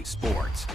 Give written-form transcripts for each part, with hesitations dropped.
EA Sports.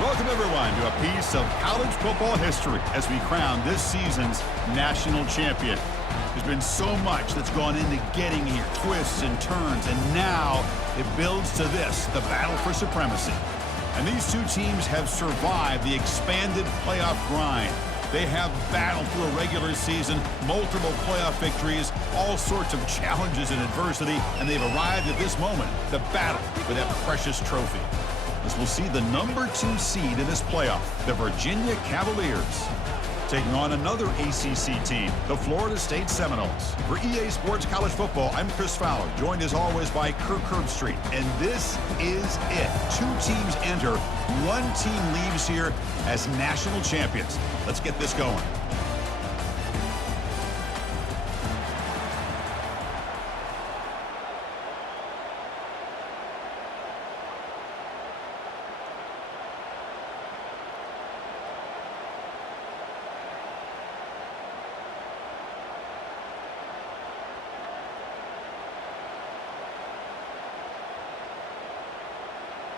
Welcome, everyone, to a piece of college football history as we crown this season's national champion. There's been so much that's gone into getting here, twists and turns, and now it builds to this, the battle for supremacy. And these two teams have survived the expanded playoff grind. They have battled through a regular season, multiple playoff victories, all sorts of challenges and adversity, and they've arrived at this moment, the battle for that precious trophy. As we'll see the #2 seed in this playoff, the Virginia Cavaliers, taking on another ACC team, the Florida State Seminoles. For EA Sports College Football, I'm Chris Fowler, joined as always by Kirk Herbstreit. And this is it. Two teams enter, one team leaves here as national champions. Let's get this going.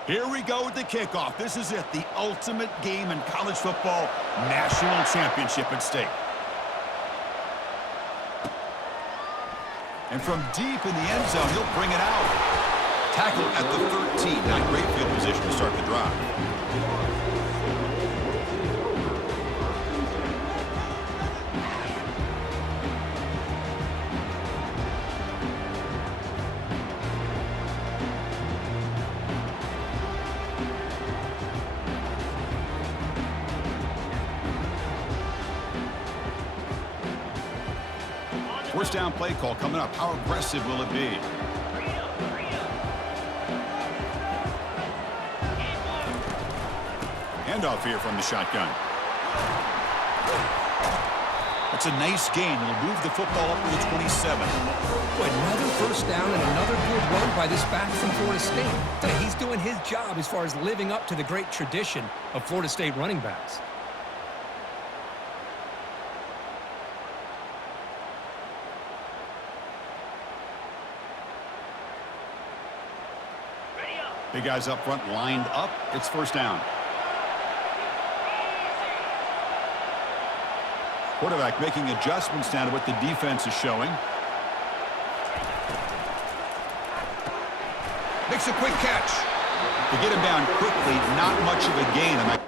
Here we go with the kickoff. This is it, the ultimate game in college football, national championship at stake. And from deep in the end zone, he'll bring it out. Tackle at the 13, not great field position to start the drive. First down play call coming up. How aggressive will it be? Handoff here from the shotgun. It's a nice gain. It'll move the football up to the 27. Another first down and another good run by this back from Florida State. He's doing his job as far as living up to the great tradition of Florida State running backs. Big guys up front lined up. It's first down. Quarterback making adjustments down to what the defense is showing. Makes a quick catch. To get him down quickly, not much of a gain on that.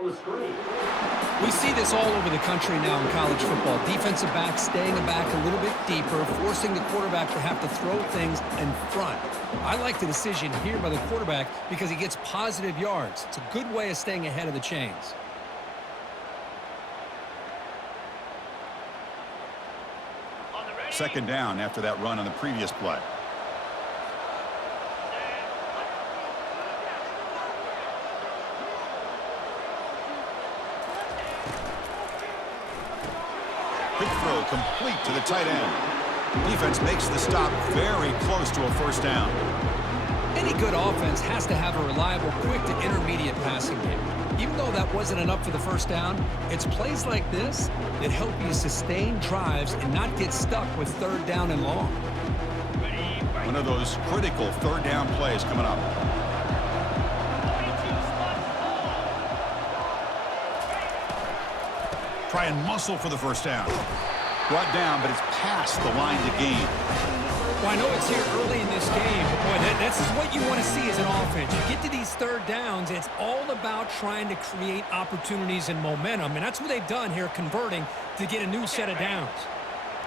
We see this all over the country now in college football. Defensive backs staying back a little bit deeper, forcing the quarterback to have to throw things in front. I like the decision here by the quarterback because he gets positive yards. It's a good way of staying ahead of the chains. Second down after that run on the previous play. Quick throw complete to the tight end. Defense makes the stop very close to a first down. Any good offense has to have a reliable, quick to intermediate passing game. Even though that wasn't enough for the first down, it's plays like this that help you sustain drives and not get stuck with third down and long. One of those critical third down plays coming up. Try and muscle for the first down. Brought down, but it's past the line to gain. Well, I know it's here early in this game, but boy, that's what you want to see as an offense. You get to these third downs, it's all about trying to create opportunities and momentum, and that's what they've done here, converting to get a new set of downs.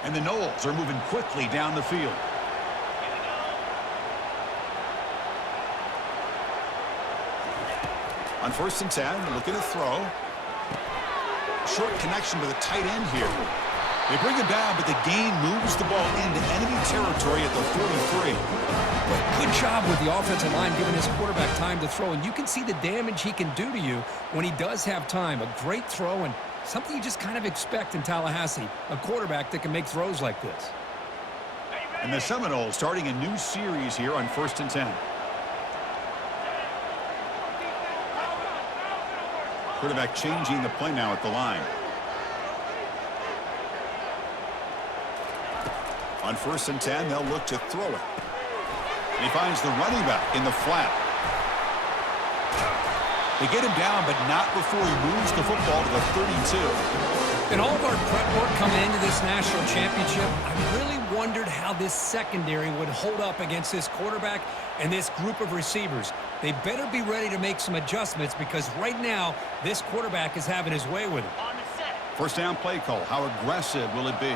And the Noles are moving quickly down the field. On first and 10, looking to throw. Short connection to the tight end here. They bring him down, but the gain moves the ball into enemy territory at the 43. Good job with the offensive line giving his quarterback time to throw, and you can see the damage he can do to you when he does have time. A great throw and something you just kind of expect in Tallahassee, a quarterback that can make throws like this. And the Seminoles starting a new series here on first and 10. Quarterback changing the play now at the line. On first and 10, they'll look to throw it. And he finds the running back in the flat. They get him down, but not before he moves the football to the 32. In all of our prep work coming into this national championship, I really wondered how this secondary would hold up against this quarterback and this group of receivers. They better be ready to make some adjustments because right now, this quarterback is having his way with it. First down play call. How aggressive will it be?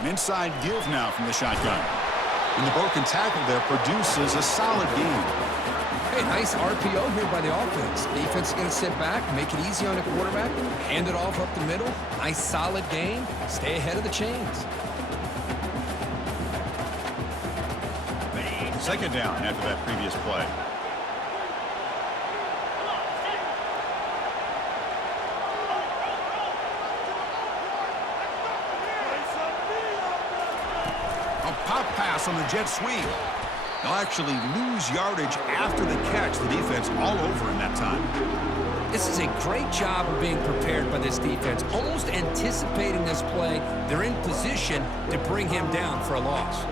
An inside give now from the shotgun. And the broken tackle there produces a solid gain. Hey, nice RPO here by the offense. Defense is going to sit back, make it easy on the quarterback, hand it off up the middle. Nice solid gain. Stay ahead of the chains. Second down after that previous play. A pop pass on the jet sweep. They'll actually lose yardage after the catch. The defense all over in that time. This is a great job of being prepared by this defense, almost anticipating this play. They're in position to bring him down for a loss.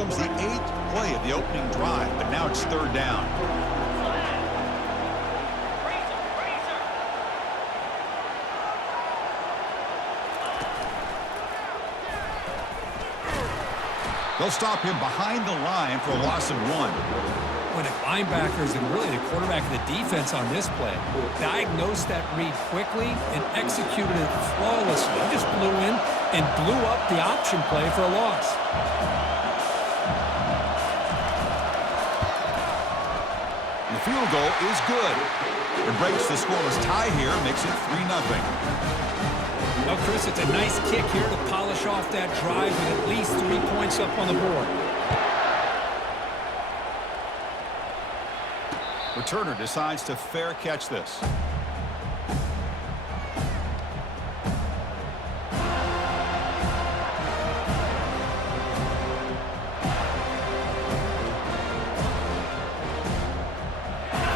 comes the 8th play of the opening drive, but now it's 3rd down. They'll stop him behind the line for a loss of 1. When the linebackers and really the quarterback of the defense on this play diagnosed that read quickly and executed it flawlessly. He just blew in and blew up the option play for a loss. And the field goal is good. It breaks the scoreless tie here, makes it 3-0. Well, Chris, it's a nice kick here to polish off that drive with at least 3 points up on the board. Returner decides to fair catch this.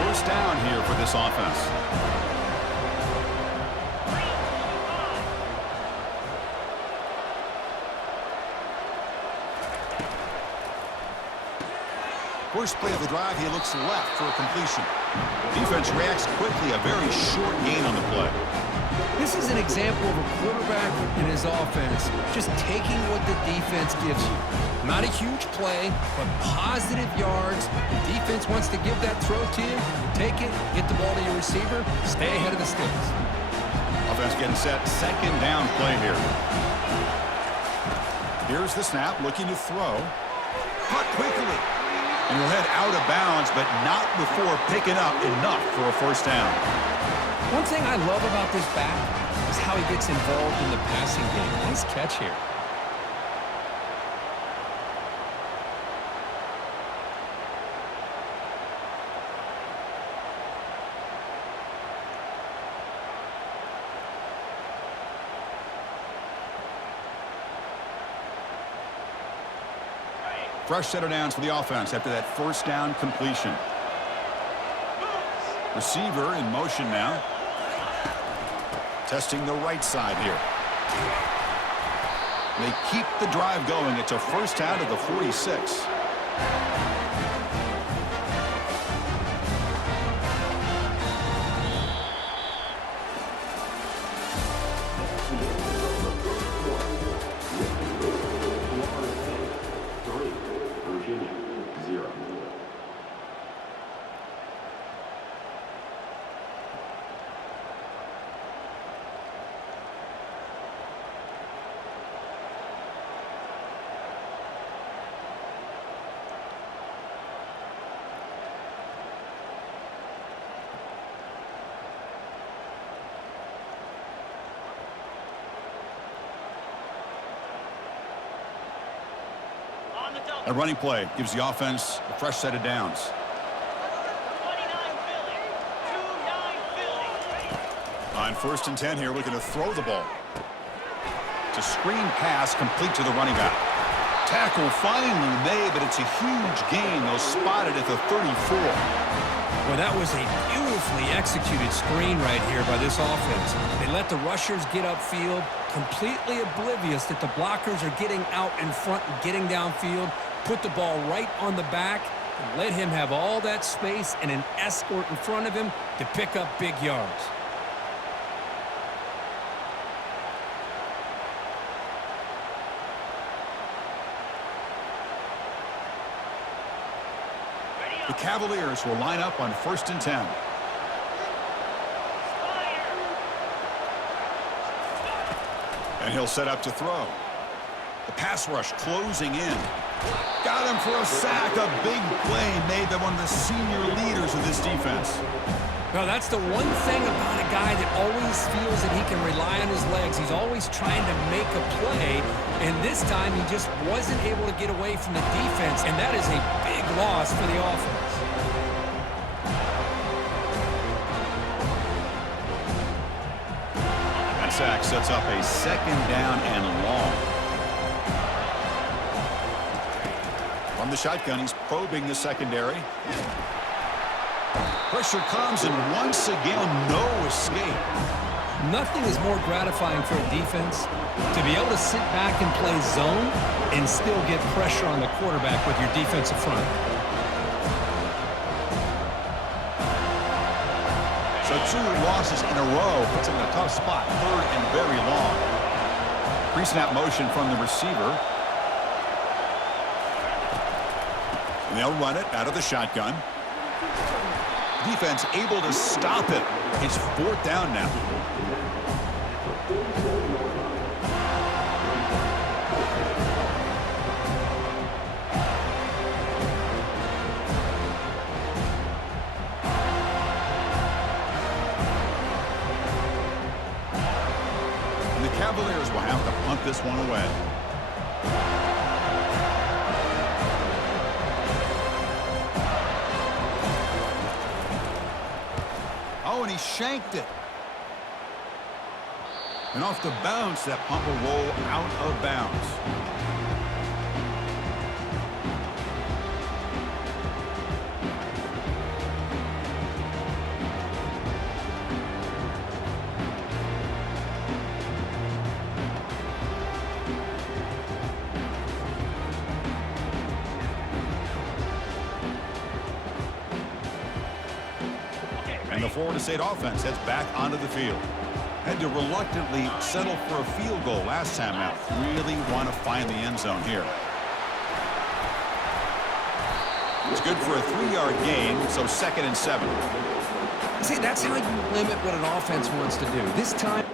First down here for this offense. First play of the drive, he looks left for a completion. Defense reacts quickly, a very short gain on the play. This is an example of a quarterback and his offense just taking what the defense gives you. Not a huge play, but positive yards. The defense wants to give that throw to you. Take it, get the ball to your receiver, stay ahead of the sticks. Offense getting set, 2nd down play here. Here's the snap, looking to throw. Caught quickly. And he'll head out of bounds, but not before picking up enough for a first down. One thing I love about this back is how he gets involved in the passing game. Nice catch here. Fresh set of downs for the offense after that first down completion. Receiver in motion now. Testing the right side here. They keep the drive going. It's a first down to the 46. A running play gives the offense a fresh set of downs. On 1st and 10 here, looking to throw the ball. It's a screen pass complete to the running back. Tackle finally made, but it's a huge gain. They'll spot it at the 34. Well, that was a beautifully executed screen right here by this offense. They let the rushers get upfield, completely oblivious that the blockers are getting out in front and getting downfield, put the ball right on the back, and let him have all that space and an escort in front of him to pick up big yards. The Cavaliers will line up on 1st and 10. And he'll set up to throw. The pass rush closing in. Got him for a sack. A big play made by one of the senior leaders of this defense. Well, that's the one thing about a guy that always feels that he can rely on his legs. He's always trying to make a play, and this time he just wasn't able to get away from the defense, and that is a big loss for the offense. That sack sets up a 2nd down and long. From the shotgun, he's probing the secondary. Pressure comes, and once again, no escape. Nothing is more gratifying for a defense to be able to sit back and play zone and still get pressure on the quarterback with your defensive front. So 2 losses in a row puts him in a tough spot. 3rd and very long. Pre-snap motion from the receiver. And they'll run it out of the shotgun. Defense able to stop it. It's 4th down now. And the Cavaliers will have to punt this one away. And he shanked it. And off the bounce, that punt will roll out of bounds. And the Florida State offense heads back onto the field. Had to reluctantly settle for a field goal last time out. Really want to find the end zone here. It's good for a 3-yard gain, so 2nd and 7. See, that's how you limit what an offense wants to do. This time...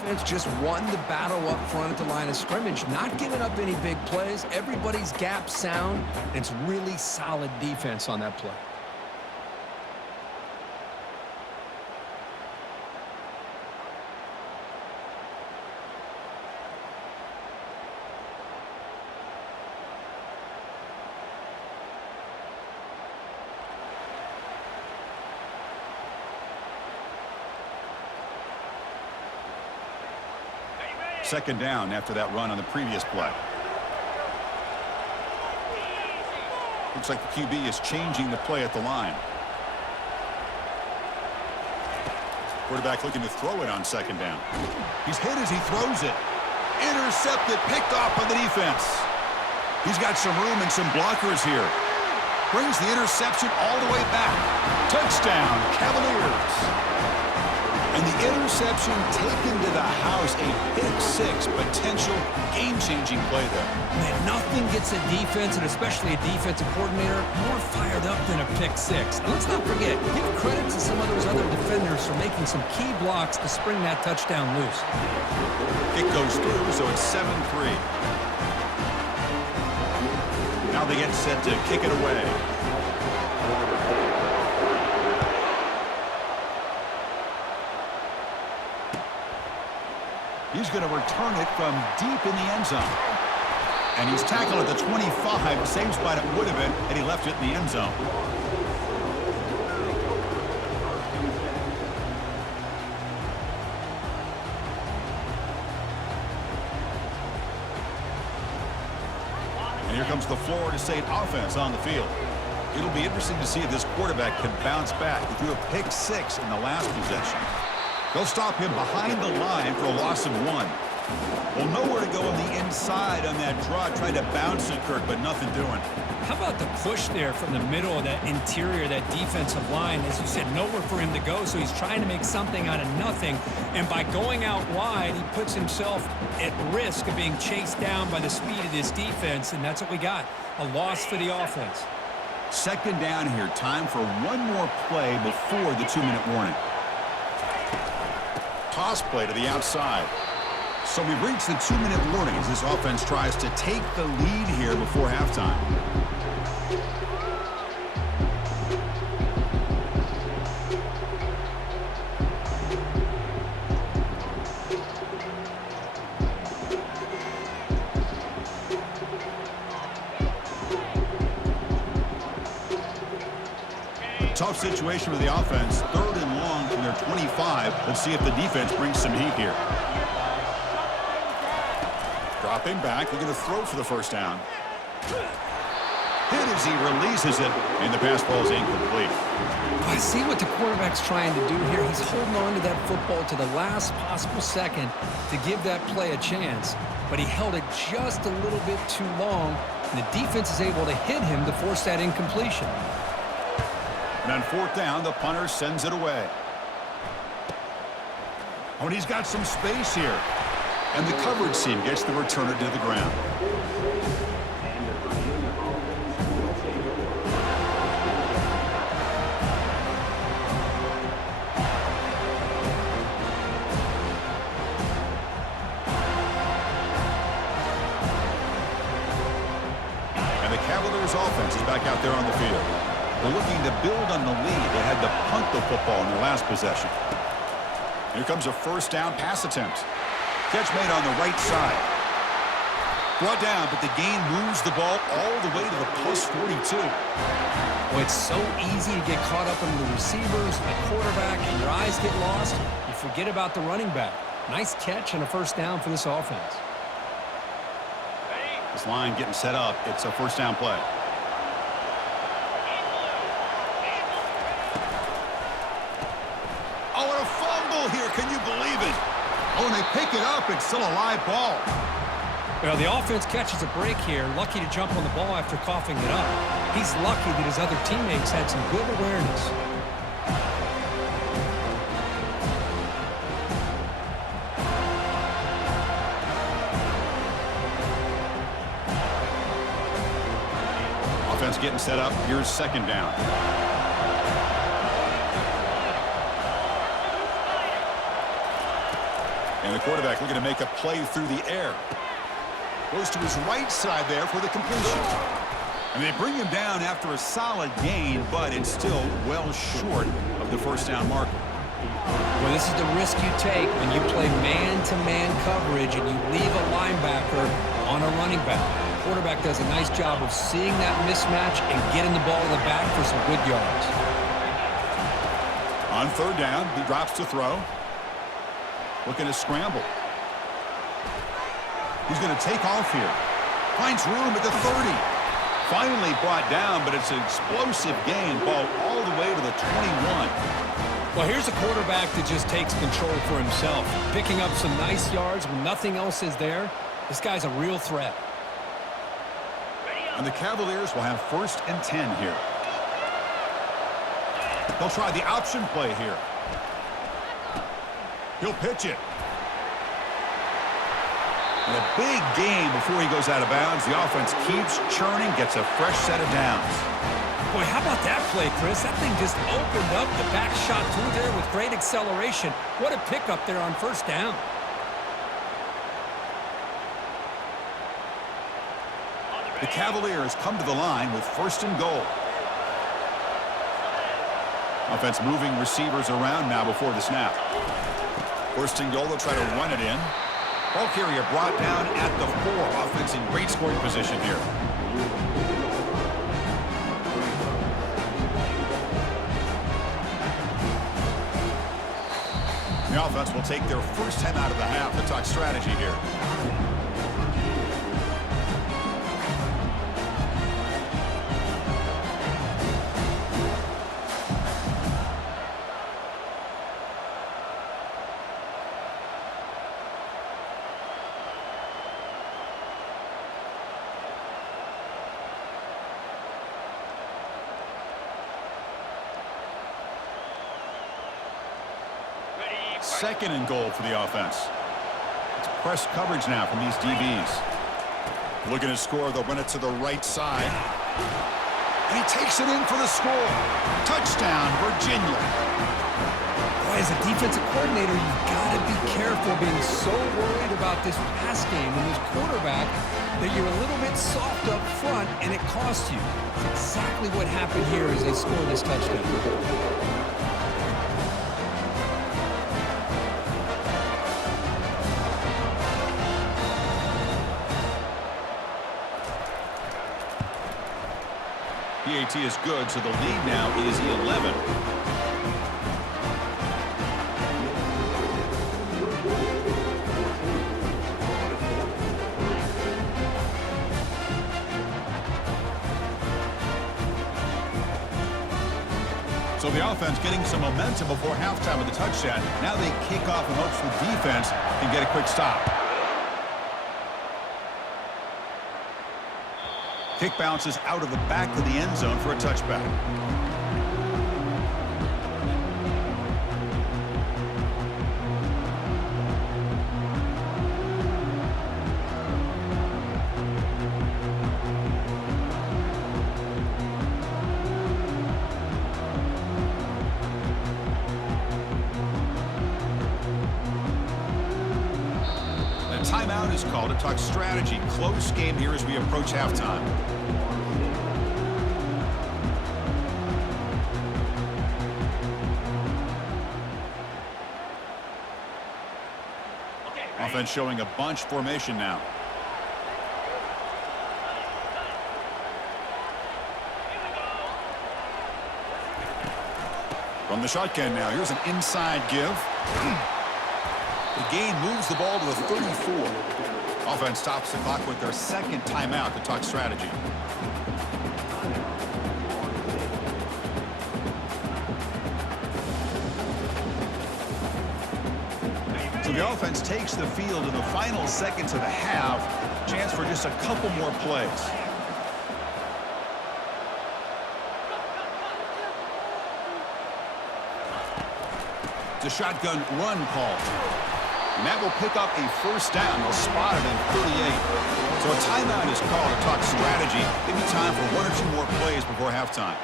Defense just won the battle up front at the line of scrimmage, not giving up any big plays. Everybody's gap sound. It's really solid defense on that play. Second down after that run on the previous play. Looks like the QB is changing the play at the line. Quarterback looking to throw it on second down. He's hit as he throws it. Intercepted, picked off by the defense. He's got some room and some blockers here. Brings the interception all the way back. Touchdown, Cavaliers. And the interception taken to the house, a pick-6, potential game-changing play there. Man, nothing gets a defense, and especially a defensive coordinator, more fired up than a pick-6. And let's not forget, give credit to some of those other defenders for making some key blocks to spring that touchdown loose. Kick goes through, so it's 7-3. Now they get set to kick it away. He's going to return it from deep in the end zone. And he's tackled at the 25, same spot it would have been had he left it in the end zone. And here comes the Florida State offense on the field. It'll be interesting to see if this quarterback can bounce back. He threw a pick 6 in the last possession. They'll stop him behind the line for a loss of 1. Well, nowhere to go on the inside on that draw. Tried to bounce it, Kirk, but nothing doing. How about the push there from the middle of that interior, that defensive line? As you said, nowhere for him to go, so he's trying to make something out of nothing. And by going out wide, he puts himself at risk of being chased down by the speed of this defense, and that's what we got, a loss for the offense. Second down here. Time for one more play before the 2-minute warning. Toss play to the outside. So we've reached the 2-minute warning as this offense tries to take the lead here before halftime. Tough situation for the offense. 3rd and long from their 25. Let's see if the defense brings some heat here. Dropping back, they're going to throw for the first down. Hit as he releases it, and the pass ball is incomplete. I see what the quarterback's trying to do here. He's holding on to that football to the last possible second to give that play a chance, but he held it just a little bit too long, and the defense is able to hit him to force that incompletion. And on 4th down, the punter sends it away. Oh, and he's got some space here. And the coverage team gets the returner to the ground. And the Cavaliers offense is back out there on the field. They're looking to build on the lead. They had to punt the football in their last possession. Here comes a first down pass attempt. Catch made on the right side. Brought down, but the gain moves the ball all the way to the plus 42. Well, it's so easy to get caught up in the receivers, the quarterback, and your eyes get lost. You forget about the running back. Nice catch and a first down for this offense. This line getting set up. It's a first down play. Oh, and a fumble here. Can you believe it? Oh, and they pick it up. It's still a live ball. Well, the offense catches a break here. Lucky to jump on the ball after coughing it up. He's lucky that his other teammates had some good awareness. Offense getting set up. Here's second down. And the quarterback looking to make a play through the air. Goes to his right side there for the completion. And they bring him down after a solid gain, but it's still well short of the first down marker. Well, this is the risk you take when you play man-to-man coverage and you leave a linebacker on a running back. The quarterback does a nice job of seeing that mismatch and getting the ball to the back for some good yards. On 3rd down, he drops to throw. Looking to scramble. He's going to take off here. Finds room at the 30. Finally brought down, but it's an explosive gain. Ball all the way to the 21. Well, here's a quarterback that just takes control for himself. Picking up some nice yards when nothing else is there. This guy's a real threat. And the Cavaliers will have 1st and 10 here. They'll try the option play here. He'll pitch it. And a big gain before he goes out of bounds. The offense keeps churning, gets a fresh set of downs. Boy, how about that play, Chris? That thing just opened up. The back shot through there with great acceleration. What a pickup there on first down. The Cavaliers come to the line with 1st and goal. Offense moving receivers around now before the snap. 1st and goal, they'll try to run it in. Ball carrier brought down at the 4. Offense in great scoring position here. The offense will take their first time out of the half to talk strategy here. Second and goal for the offense. It's press coverage now from these DBs. Looking to score, they'll run it to the right side. And he takes it in for the score. Touchdown, Virginia. Boy, as a defensive coordinator, you've got to be careful being so worried about this pass game and this quarterback that you're a little bit soft up front and it costs you. It's exactly what happened here as they score this touchdown. PAT is good, so the lead now is 11. So the offense getting some momentum before halftime with the touchdown. Now they kick off in hopes the defense can get a quick stop. Kick bounces out of the back of the end zone for a touchback. A timeout is called to talk strategy. Close game here as we approach halftime. Offense showing a bunch formation now. From the shotgun now, here's an inside give. The gain moves the ball to the 34. Offense stops the clock with their second timeout to talk strategy. So the offense takes the field in the final seconds of the half. Chance for just a couple more plays. It's a shotgun run call. And that will pick up a first down. They'll spot it in 38. So a timeout is called to talk strategy. Maybe time for one or two more plays before halftime.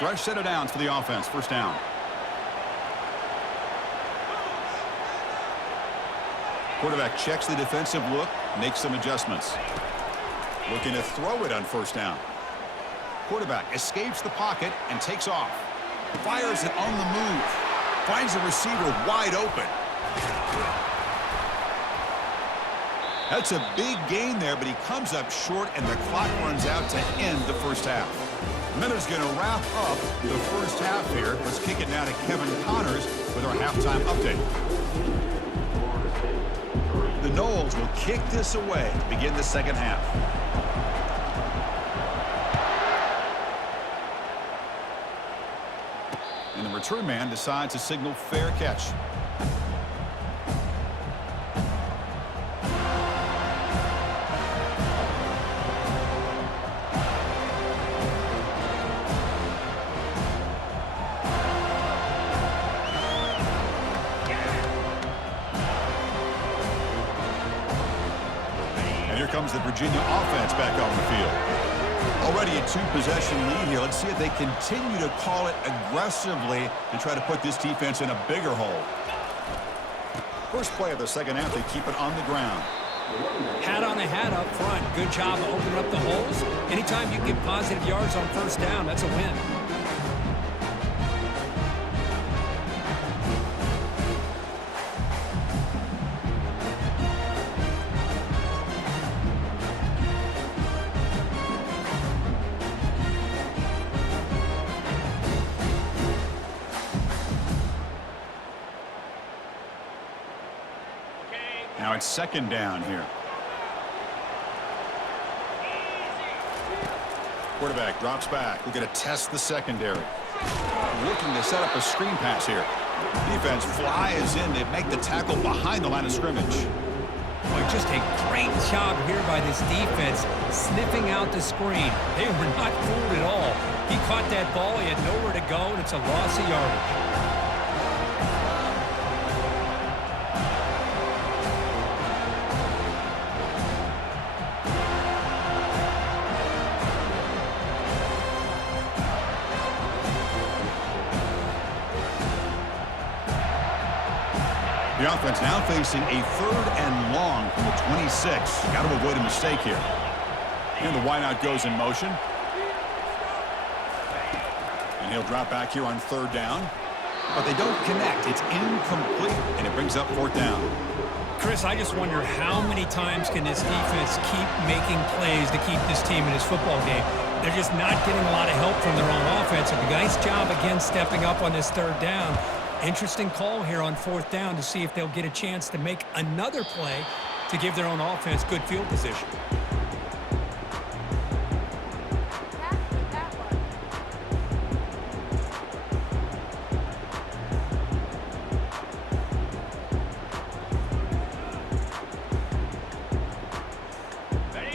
Fresh set of downs for the offense. First down. Quarterback checks the defensive look, makes some adjustments. Looking to throw it on first down. Quarterback escapes the pocket and takes off. Fires it on the move. Finds the receiver wide open. That's a big gain there, but he comes up short and the clock runs out to end the first half. Miller's going to wrap up the first half here. Let's kick it now to Kevin Connors with our halftime update. The Noles will kick this away to begin the second half. And the return man decides to signal fair catch. Comes the Virginia offense back on the field. Already a two-possession lead here. Let's see if they continue to call it aggressively and try to put this defense in a bigger hole. First play of the second half, they keep it on the ground. Hat on a hat up front. Good job of opening up the holes. Anytime you get positive yards on first down, that's a win. Now it's second down here. Quarterback drops back. We're going to test the secondary. Looking to set up a screen pass here. Defense flies in to make the tackle behind the line of scrimmage. Boy, just a great job here by this defense, sniffing out the screen. They were not fooled at all. He caught that ball, he had nowhere to go, and it's a loss of yardage. The offense now facing a 3rd and long from the 26. Got to avoid a mistake here. And the wideout goes in motion. And he'll drop back here on 3rd down. But they don't connect. It's incomplete, and it brings up 4th down. Chris, I just wonder how many times can this defense keep making plays to keep this team in this football game. They're just not getting a lot of help from their own offense. A nice job again stepping up on this 3rd down. Interesting call here on 4th down to see if they'll get a chance to make another play to give their own offense good field position.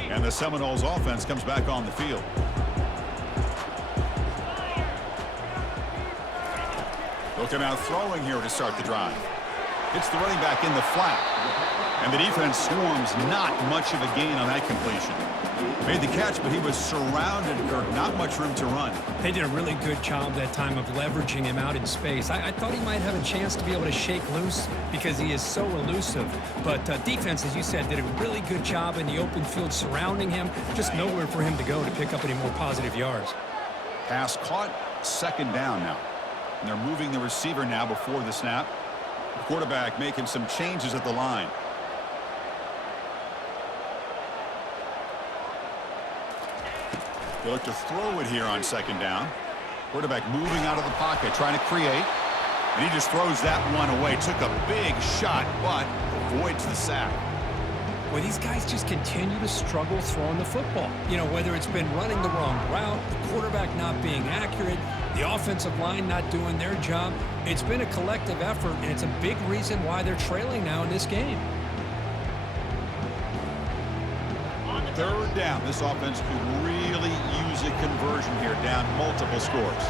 And the Seminoles offense comes back on the field. Looking out throwing here to start the drive. Hits the running back in the flat. And the defense swarms, not much of a gain on that completion. Made the catch, but he was surrounded, Kirk. Not much room to run. They did a really good job that time of leveraging him out in space. I thought he might have a chance to be able to shake loose because he is so elusive. But defense, as you said, did a really good job in the open field surrounding him. Just nowhere for him to go to pick up any more positive yards. Pass caught, 2nd down now. And they're moving the receiver now before the snap. The quarterback making some changes at the line. They look to throw it here on 2nd down. Quarterback moving out of the pocket, trying to create. And he just throws that one away. Took a big shot, but avoids the sack. Well, these guys just continue to struggle throwing the football. You know, whether it's been running the wrong route, the quarterback not being accurate, the offensive line not doing their job. It's been a collective effort, and it's a big reason why they're trailing now in this game. 3rd down. This offense could really use a conversion here, down multiple scores.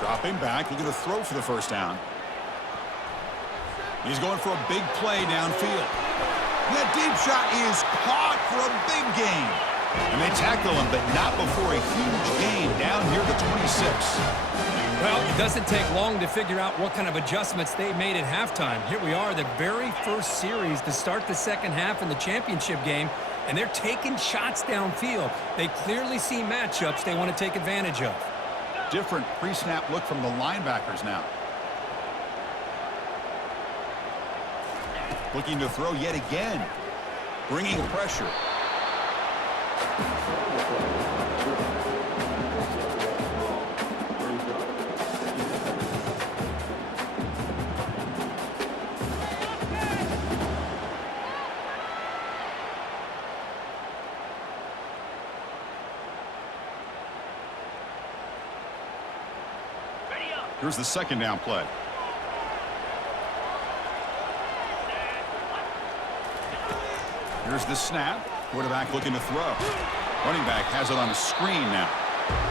Dropping back, looking to throw for the 1st down. He's going for a big play downfield. That deep shot is caught for a big gain. And they tackle him, but not before a huge gain down near the 26. Well, it doesn't take long to figure out what kind of adjustments they made at halftime. Here we are, the very first series to start the 2nd half in the championship game, and they're taking shots downfield. They clearly see matchups they want to take advantage of. Different pre-snap look from the linebackers now. Looking to throw yet again. Bringing pressure. Here's the 2nd down play. Here's the snap. Quarterback looking to throw. Running back has it on the screen now.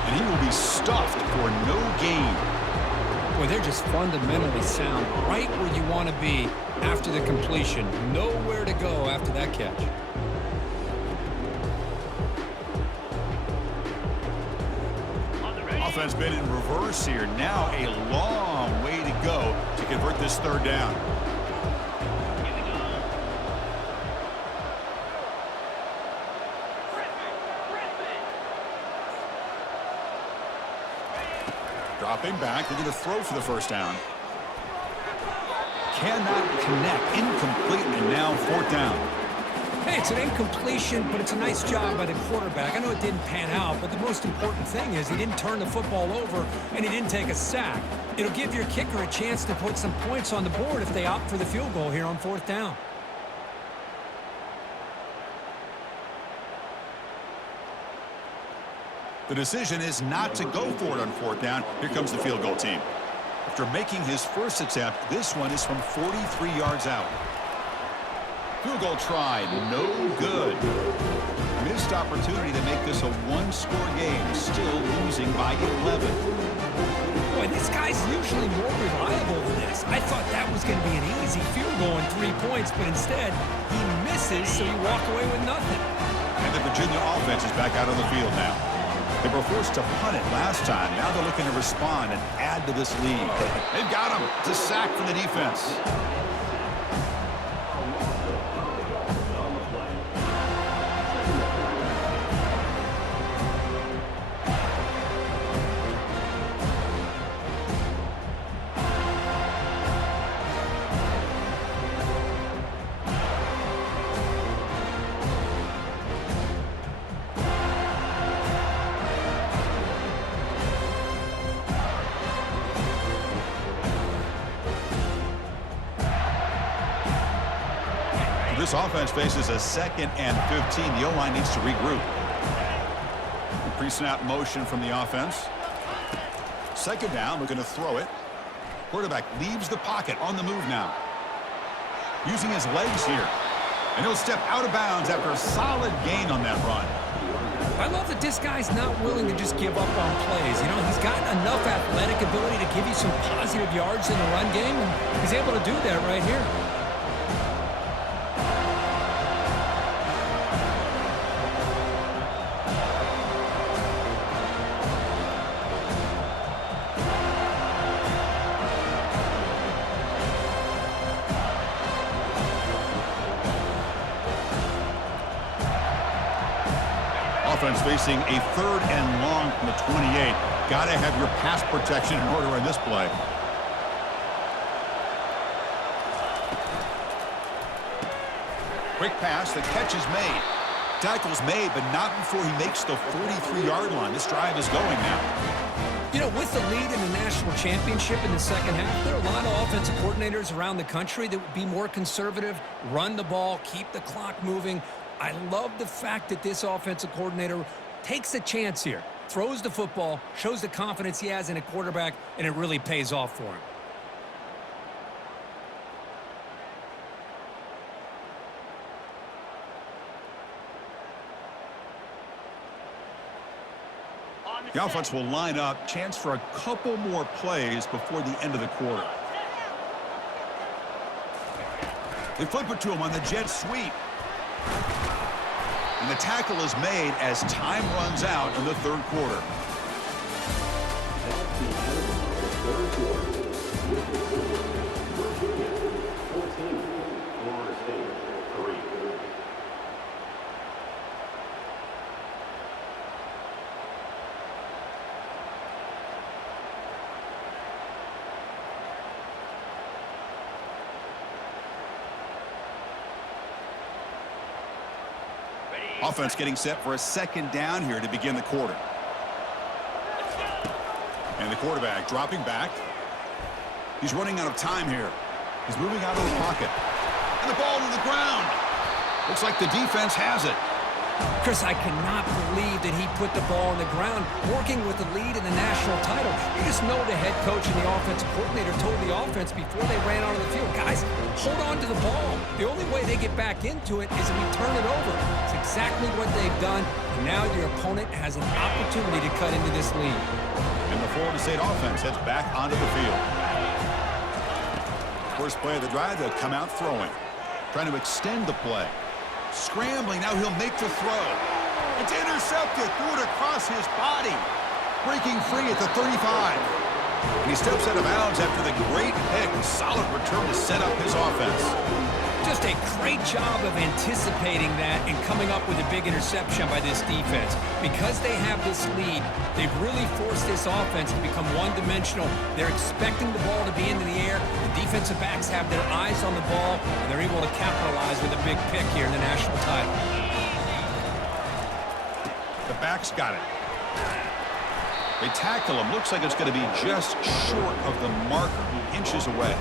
And he will be stuffed for no gain. Well, they're just fundamentally sound, right where you want to be after the completion. Nowhere to go after that catch. Offense been in reverse here. Now a long way to go to convert this 3rd down. Dropping back, looking to throw for the 1st down. Cannot connect, incomplete, and now 4th down. Hey, it's an incompletion, but it's a nice job by the quarterback. I know it didn't pan out, but the most important thing is he didn't turn the football over and he didn't take a sack. It'll give your kicker a chance to put some points on the board if they opt for the field goal here on 4th down. The decision is not to go for it on 4th down. Here comes the field goal team. After making his first attempt, this one is from 43 yards out. Field goal tried, no good. Missed opportunity to make this a one-score game, still losing by 11. Boy, this guy's usually more reliable than this. I thought that was going to be an easy field goal and 3 points, but instead, he misses, so you walk away with nothing. And the Virginia offense is back out on the field now. They were forced to punt it last time. Now they're looking to respond and add to this lead. They've got him. It's a sack for the defense. This offense faces a 2nd and 15. The O-line needs to regroup. Pre-snap motion from the offense. 2nd down, looking to throw it. Quarterback leaves the pocket on the move now. Using his legs here. And he'll step out of bounds after a solid gain on that run. I love that this guy's not willing to just give up on plays. You know, he's got enough athletic ability to give you some positive yards in the run game, and he's able to do that right here. Offense facing a 3rd and long from the 28. Got to have your pass protection in order in this play. Quick pass. The catch is made. Tackle's made, but not before he makes the 43-yard line. This drive is going now. You know, with the lead in the national championship in the second half, there are a lot of offensive coordinators around the country that would be more conservative, run the ball, keep the clock moving. I love the fact that this offensive coordinator takes a chance here, throws the football, shows the confidence he has in a quarterback, and it really pays off for him. The offense will line up. Chance for a couple more plays before the end of the quarter. They flip it to him on the jet sweep. And the tackle is made as time runs out in the 3rd quarter. Offense getting set for a 2nd down here to begin the quarter. And the quarterback dropping back. He's running out of time here. He's moving out of the pocket. And the ball to the ground. Looks like the defense has it. Chris, I cannot believe that he put the ball on the ground, working with the lead in the national title. You just know the head coach and the offensive coordinator told the offense before they ran onto the field, guys, hold on to the ball. The only way they get back into it is if we turn it over. It's exactly what they've done, and now your opponent has an opportunity to cut into this lead. And the Florida State offense heads back onto the field. First play of the drive, they'll come out throwing. Trying to extend the play. Scrambling, now he'll make the throw. It's intercepted, threw it across his body. Breaking free at the 35. And he steps out of bounds after the great pick. Solid return to set up his offense. Just a great job of anticipating that and coming up with a big interception by this defense. Because they have this lead, they've really forced this offense to become one-dimensional. They're expecting the ball to be into the air. The defensive backs have their eyes on the ball, and they're able to capitalize with a big pick here in the national title. The backs got it. They tackle him. Looks like it's going to be just short of the marker, inches away.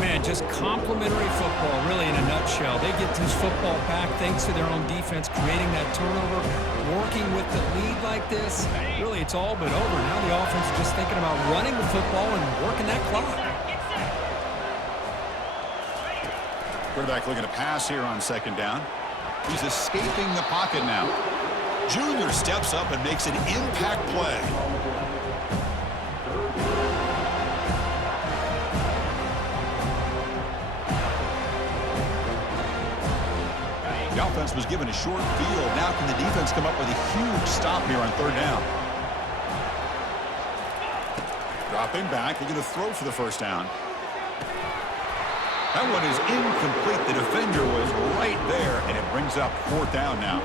Man, Man, just complimentary football, really, in a nutshell. They get this football back thanks to their own defense, creating that turnover, working with the lead like this. Really, it's all but over. Now the offense is just thinking about running the football and working that clock. Quarterback looking to pass here on second down. He's escaping the pocket now. Junior steps up and makes an impact play. The offense was given a short field. Now can the defense come up with a huge stop here on third down? Dropping back, looking to throw for the first down. That one is incomplete. The defender was right there, and it brings up fourth down now.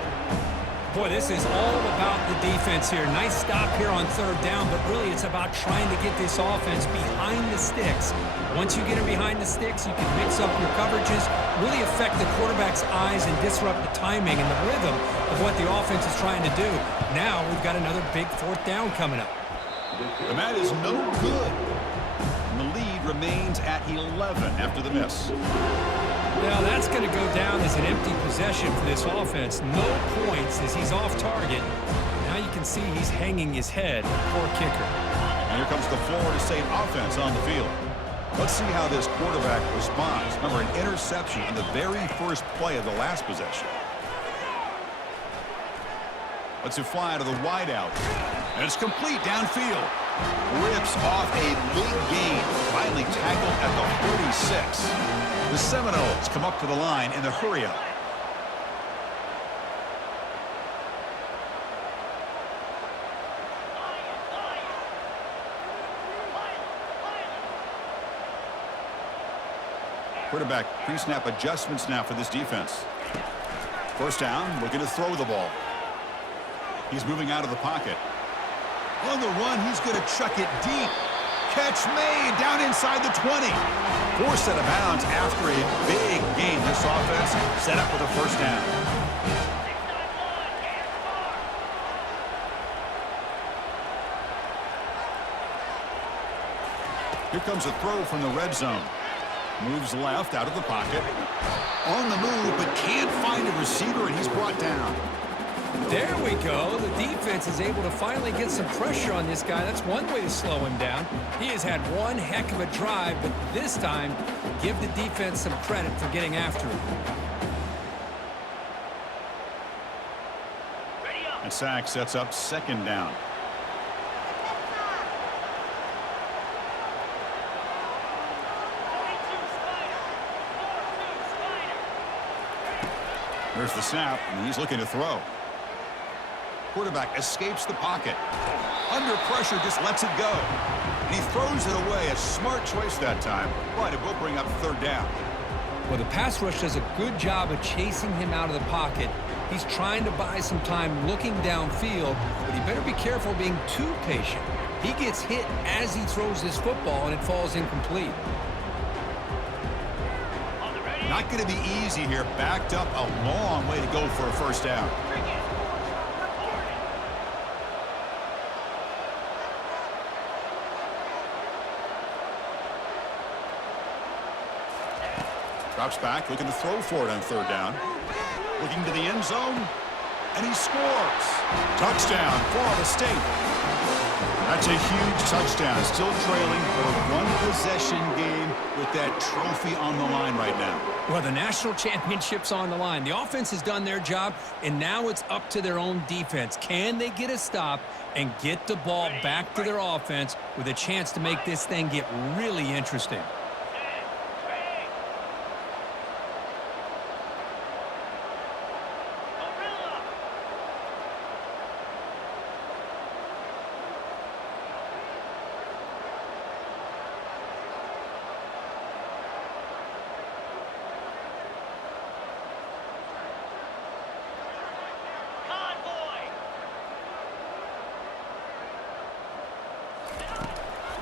Boy, this is all about the defense here. Nice stop here on third down, but really it's about trying to get this offense behind the sticks. Once you get them behind the sticks, you can mix up your coverages, really affect the quarterback's eyes and disrupt the timing and the rhythm of what the offense is trying to do. Now we've got another big fourth down coming up. And that is no good. And the lead remains at 11 after the miss. Now that's going to go down as an empty possession for this offense. No points as he's off target. Now you can see he's hanging his head. Poor kicker. And here comes the Florida State offense on the field. Let's see how this quarterback responds. Remember, an interception on the very first play of the last possession. Lets it fly to the wideout. And it's complete downfield. Rips off a big gain. Finally tackled at the 46. The Seminoles come up to the line in the hurry-up. Quarterback pre-snap adjustments now for this defense. First down, looking to throw the ball. He's moving out of the pocket. On the run, he's going to chuck it deep. Catch made down inside the 20. Forced out of bounds after a big game. This offense set up with a first down. Here comes a throw from the red zone. Moves left out of the pocket. On the move, but can't find a receiver, and he's brought down. There we go. The defense is able to finally get some pressure on this guy. That's one way to slow him down. He has had one heck of a drive, but this time, give the defense some credit for getting after him. And sack sets up second down. There's the snap, and he's looking to throw. Quarterback escapes the pocket. Under pressure, just lets it go. And he throws it away. A smart choice that time. But it will bring up third down. Well, the pass rush does a good job of chasing him out of the pocket. He's trying to buy some time looking downfield, but he better be careful being too patient. He gets hit as he throws this football, and it falls incomplete. Not going to be easy here. Backed up a long way to go for a first down. Drops back, looking to throw for it on third down. Looking to the end zone, and he scores. Touchdown, Florida State. That's a huge touchdown. Still trailing for a one-possession game with that trophy on the line right now. Well, the national championship's on the line. The offense has done their job, and now it's up to their own defense. Can they get a stop and get the ball back to their offense with a chance to make this thing get really interesting?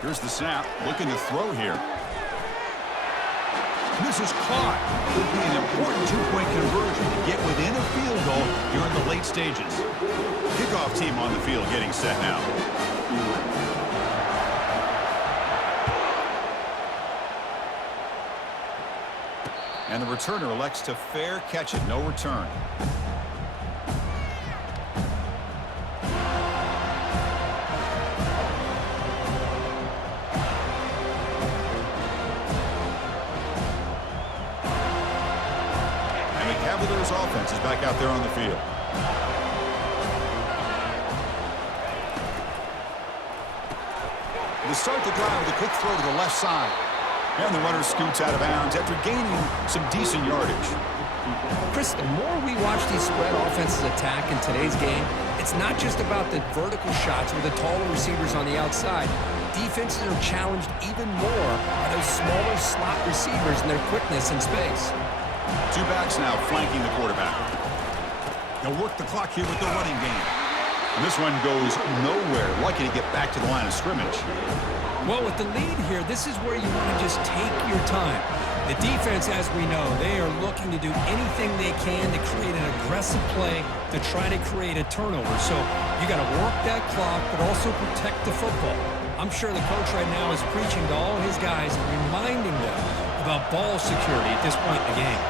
Here's the snap, looking to throw here. This is caught. Could be an important two-point conversion to get within a field goal here in the late stages. Kickoff team on the field getting set now. And the returner elects to fair catch it. No return. And the Cavaliers offense is back out there on the field. They start the drive with a quick throw to the left side. And the runner scoots out of bounds after gaining some decent yardage. Chris, the more we watch these spread offenses attack in today's game, it's not just about the vertical shots with the taller receivers on the outside. Defenses are challenged even more by those smaller slot receivers and their quickness in space. Two backs now flanking the quarterback. They'll work the clock here with the running game. And this one goes nowhere. Lucky to get back to the line of scrimmage. Well, with the lead here, this is where you want to just take your time. The defense, as we know, they are looking to do anything they can to create an aggressive play to try to create a turnover. So you got to work that clock, but also protect the football. I'm sure the coach right now is preaching to all his guys and reminding them about ball security at this point in the game.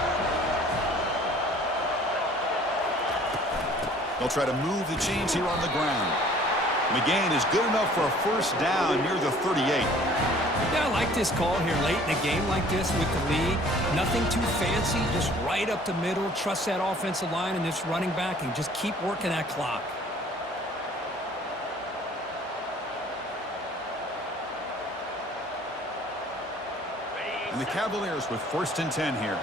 They'll try to move the chains here on the ground. The gain is good enough for a first down near the 38. Yeah, I like this call here late in a game like this with the lead. Nothing too fancy, just right up the middle. Trust that offensive line and this running back and just keep working that clock. And the Cavaliers with 1st and 10 here.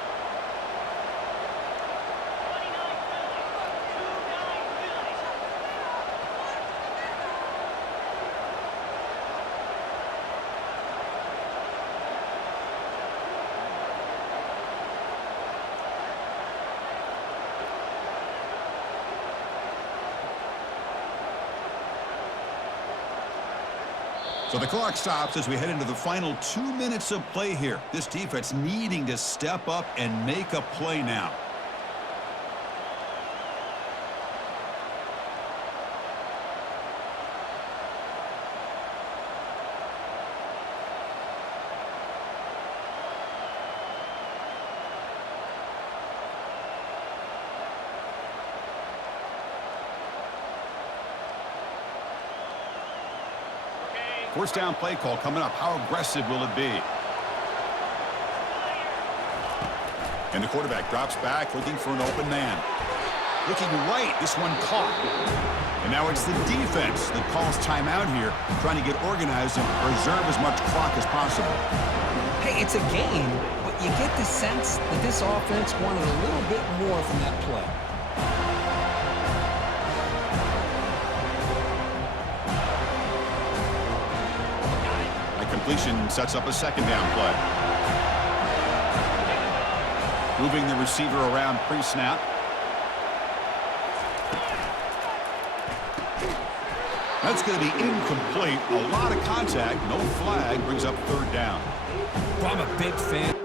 So the clock stops as we head into the final 2 minutes of play here. This defense needing to step up and make a play now. First down play call coming up. How aggressive will it be? And the quarterback drops back looking for an open man. Looking right. This one caught. And now it's the defense that calls timeout here, trying to get organized and preserve as much clock as possible. Hey, it's a game, but you get the sense that this offense wanted a little bit more from that play. Completion sets up a second down play. Moving the receiver around pre-snap. That's going to be incomplete. A lot of contact. No flag. Brings up 3rd down. Well, I'm a big fan.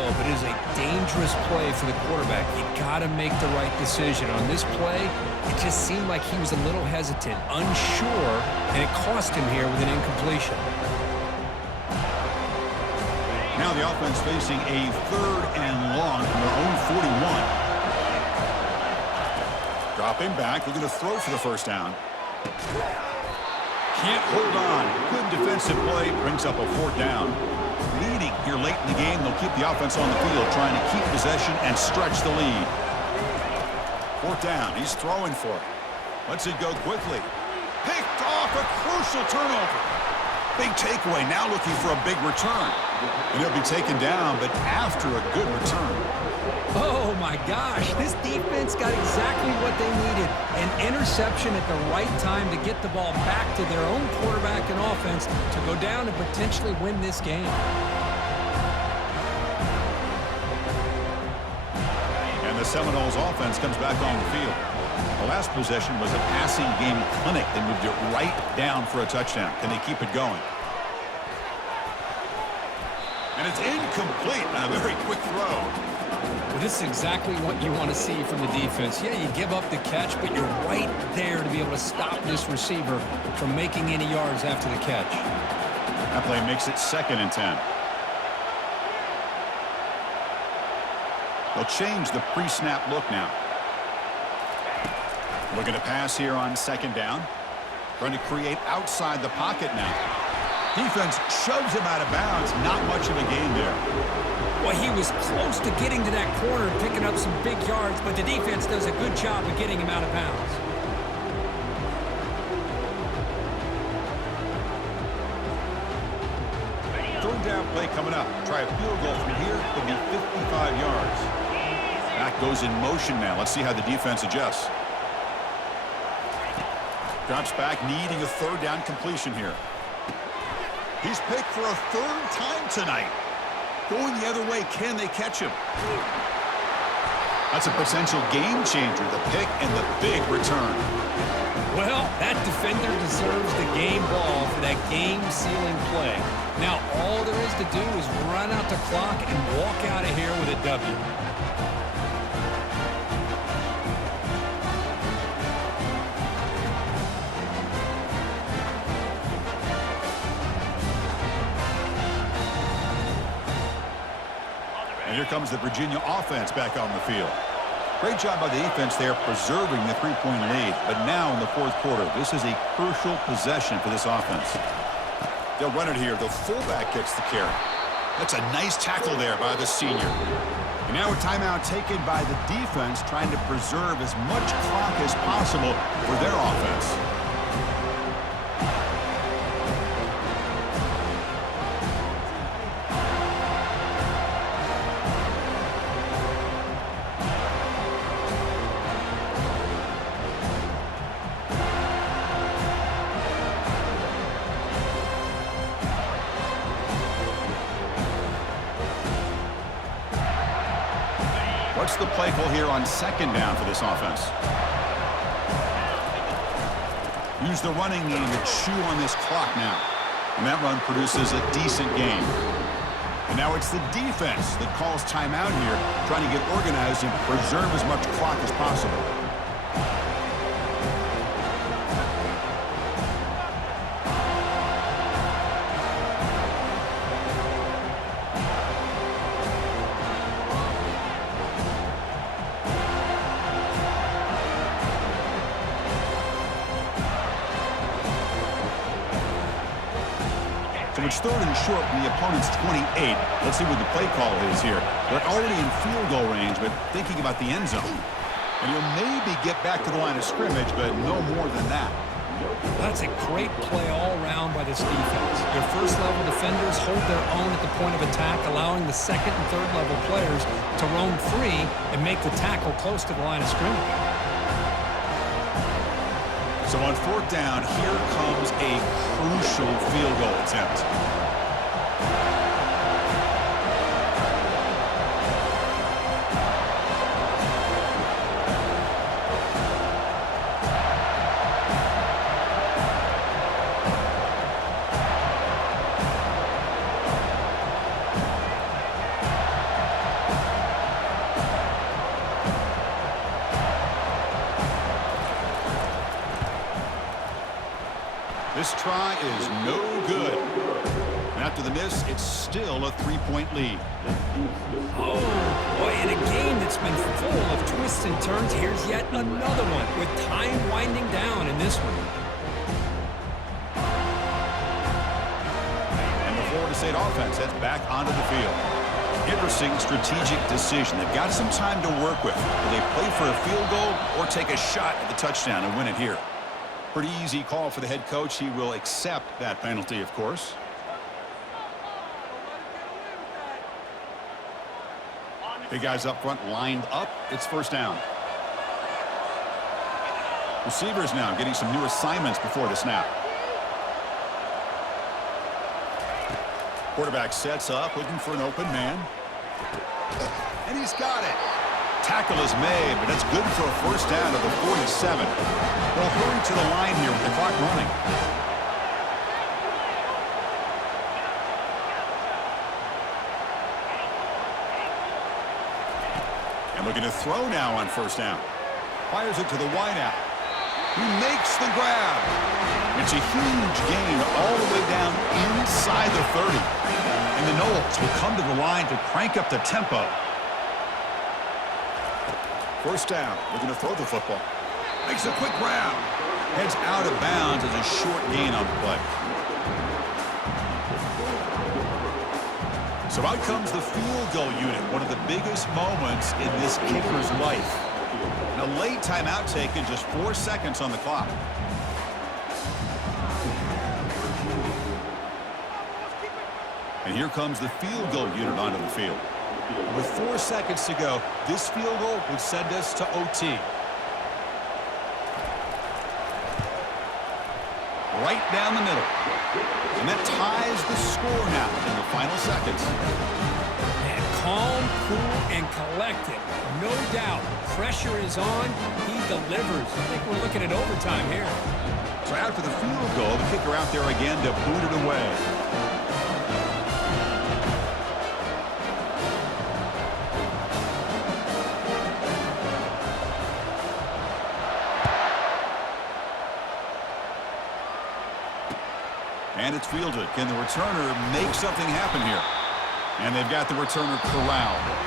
Oh, but it is a dangerous play for the quarterback. You got to make the right decision. On this play, it just seemed like he was a little hesitant, unsure, and it cost him here with an incompletion. Now the offense facing a 3rd and long from their own 41. Dropping back, looking to throw for the first down. Can't hold on. Good defensive play, brings up a 4th down. Leading here late in the game, they'll keep the offense on the field, trying to keep possession and stretch the lead. 4th down, he's throwing for it. Lets it go quickly. Picked off, a crucial turnover. Big takeaway, now looking for a big return. And he'll be taken down, but after a good return. Oh, my gosh. This defense got exactly what they needed. An interception at the right time to get the ball back to their own quarterback and offense to go down and potentially win this game. And the Seminoles offense comes back on the field. The last possession was a passing game clinic. They moved it right down for a touchdown. Can they keep it going? And it's incomplete on a very quick throw. Well, this is exactly what you want to see from the defense. Yeah, you give up the catch, but you're right there to be able to stop this receiver from making any yards after the catch. That play makes it 2nd and 10. They'll change the pre-snap look now. Looking to pass here on 2nd down. Trying to create outside the pocket now. Defense shoves him out of bounds. Not much of a gain there. Well, he was close to getting to that corner and picking up some big yards, but the defense does a good job of getting him out of bounds. Third down play coming up. Try a field goal from here. It'll be 55 yards. Back goes in motion now. Let's see how the defense adjusts. Drops back, needing a 3rd down completion here. He's picked for a 3rd time tonight. Going the other way, can they catch him? That's a potential game changer, the pick and the big return. Well, that defender deserves the game ball for that game-sealing play. Now, all there is to do is run out the clock and walk out of here with a W. And here comes the Virginia offense back on the field. Great job by the defense there preserving the 3-point lead. But now in the 4th quarter, this is a crucial possession for this offense. They'll run it here. The fullback gets the carry. That's a nice tackle there by the senior. And now a timeout taken by the defense trying to preserve as much clock as possible for their offense. What's the play call here on 2nd down for this offense? Use the running game to chew on this clock now. And that run produces a decent gain. And now it's the defense that calls timeout here, trying to get organized and preserve as much clock as possible. So it's 3rd and short from the opponent's 28. Let's see what the play call is here. They're already in field goal range, but thinking about the end zone. And he'll maybe get back to the line of scrimmage, but no more than that. That's a great play all around by this defense. Your first-level defenders hold their own at the point of attack, allowing the 2nd and 3rd level players to roam free and make the tackle close to the line of scrimmage. So on 4th down, here comes a crucial field goal attempt. This try is no good. And after the miss, it's still a 3-point lead. Oh, boy, in a game that's been full of twists and turns, here's yet another one with time winding down in this one. And the Florida State offense heads back onto the field. Interesting strategic decision. They've got some time to work with. Will they play for a field goal or take a shot at the touchdown and win it here? Pretty easy call for the head coach. He will accept that penalty, of course. Big guys up front lined up. It's 1st down. Receivers now getting some new assignments before the snap. Quarterback sets up, looking for an open man. And he's got it. tackle is made, but that's good for a first down at the 47. They'll hurry to the line here with the clock running. And looking to throw now on first down. Fires it to the wideout. He makes the grab. It's a huge gain all the way down inside the 30. And the Noles will come to the line to crank up the tempo. First down, looking to throw the football. Makes a quick grab. Heads out of bounds as a short gain on the play. So out comes the field goal unit, one of the biggest moments in this kicker's life. And a late timeout taken, just 4 seconds on the clock. And here comes the field goal unit onto the field. With 4 seconds to go, this field goal would send us to OT. Right down the middle. And that ties the score now in the final seconds. And calm, cool, and collected. No doubt. Pressure is on. He delivers. I think we're looking at overtime here. So after the field goal, the kicker out there again to boot it away. And it's fielded. Can the returner make something happen here? And they've got the returner corralled.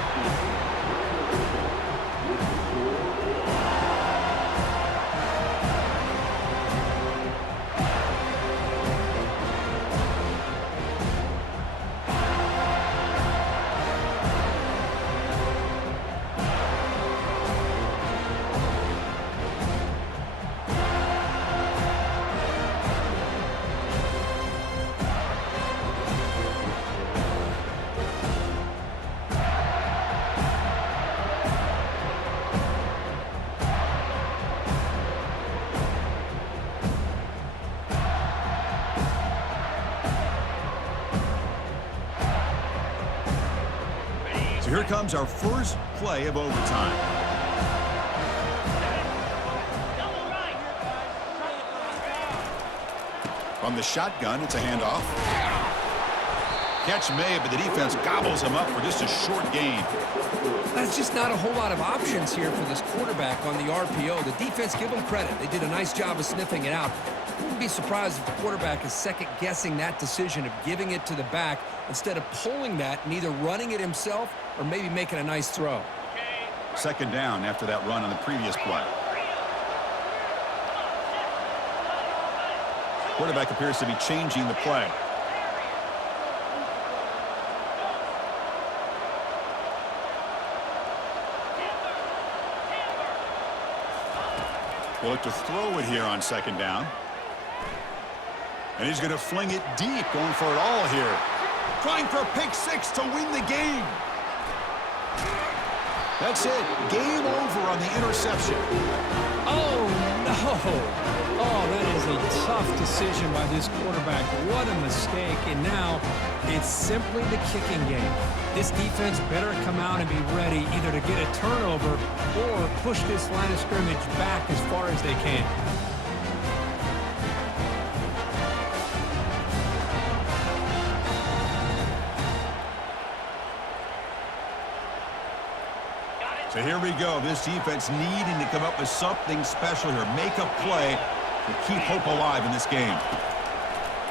Here comes our first play of overtime. From the shotgun, it's a handoff. Catch made, but the defense gobbles him up for just a short gain. There's just not a whole lot of options here for this quarterback on the RPO. The defense, give them credit. They did a nice job of sniffing it out. Wouldn't be surprised if the quarterback is second-guessing that decision of giving it to the back instead of pulling that and either running it himself or maybe making a nice throw. Second down after that run on the previous play. Quarterback appears to be changing the play. We'll look to throw it here on second down. And he's going to fling it deep, going for it all here. Trying for a pick six to win the game. That's it. Game over on the interception. Oh, no. Oh, that is a tough decision by this quarterback. What a mistake. And now it's simply the kicking game. This defense better come out and be ready either to get a turnover or push this line of scrimmage back as far as they can. So here we go. This defense needing to come up with something special here. Make a play to keep hope alive in this game.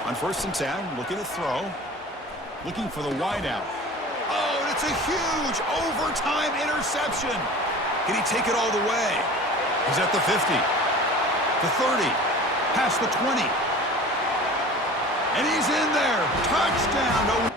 On first and 10, looking to throw. Looking for the wideout. Oh, and it's a huge overtime interception. Can he take it all the way? He's at the 50. The 30. Past the 20. And he's in there. Touchdown. No